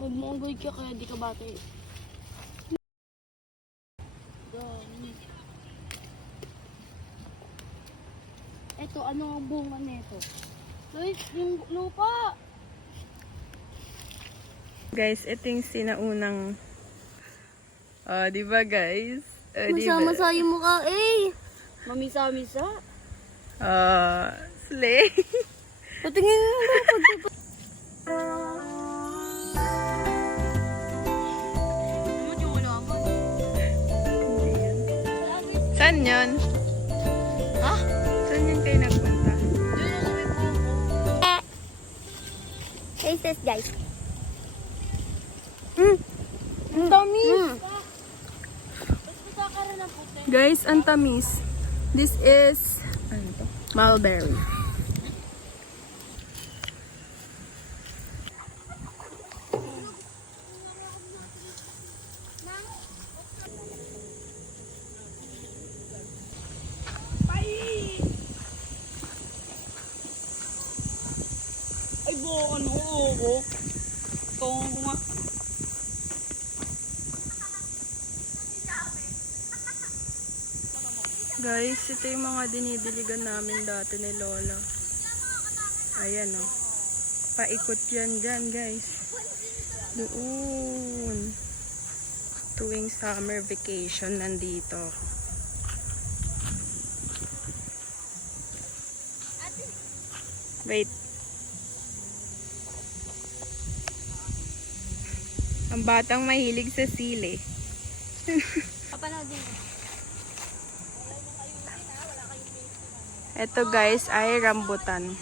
Magmunggoy ka kaya di ka bata eh. Dami. Eto, ano ang bunga nito? Guys, yung lupa! Guys, ito yung sinaunang... Oh, di ba guys? Oh, Masa-masa yung mukha eh. Mamisa-misa. Slay. Patingin mo ba pag... Saan yun? Ha? Saan yun kayo nagpunta? Faces guys. Ang dami. Guys, ang tamis. This is ano to? Mulberry. Ay, ano ako? Tawang ko nga. Guys, ito yung mga dinidiligan namin dati ni Lola. Ayan o. Paikot yan dyan, guys. Doon. Tuwing summer vacation, nandito. Wait. Ang batang mahilig sa sili. Kapanoodin ko. Ito guys ay rambutan.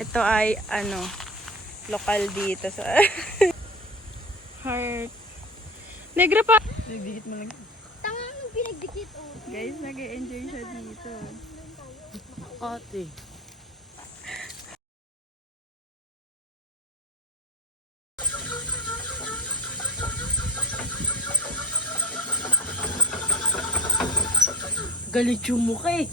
Ito ay ano, lokal dito sa Heart. Negra pa. Nagdikit mo lang. Tangang pinagdikit oh. Guys, nag-e-enjoy siya dito. Ate. Galit yung mukha eh.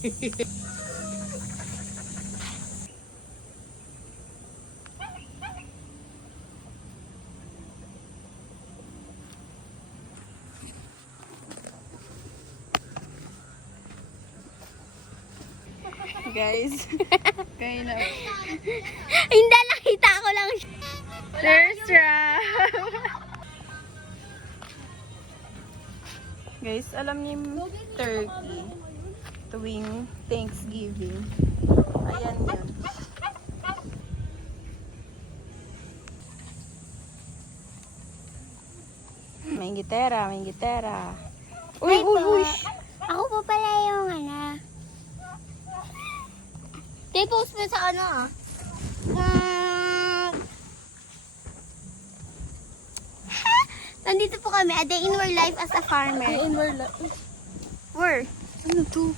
Guys, kayo na. Hindi, nakita ko lang siya. There's Ram. Guys, alam niyo yung turkey tuwing Thanksgiving. Ayan yun. May gitara, may gitara. Uy, uy, uy. Ako po pala yung ano. Post mo sa ano ah. Nandito po kami, a day in our life as a farmer. Ay, in wala. Where? Ano to?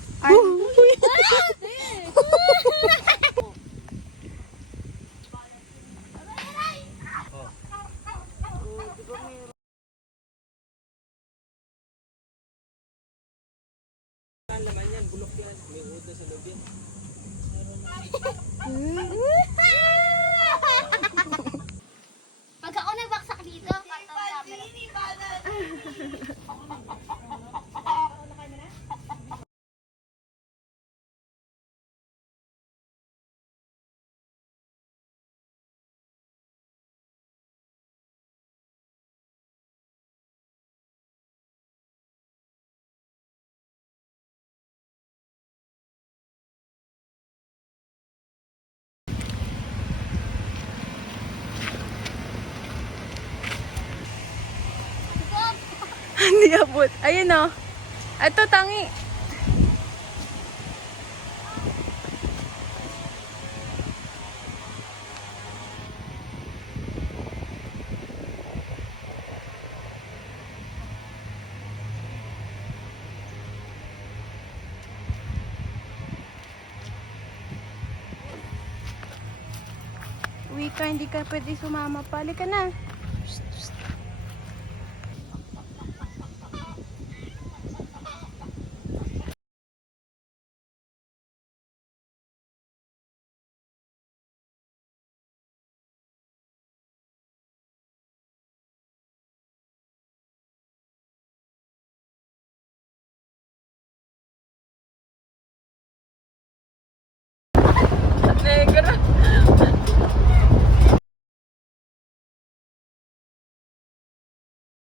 Pag ako nabaksak dito, Hindi abot. Ayun o. Ito, tangi. Uwi ka, hindi ka pwede sumama. Pali ka na. Gra-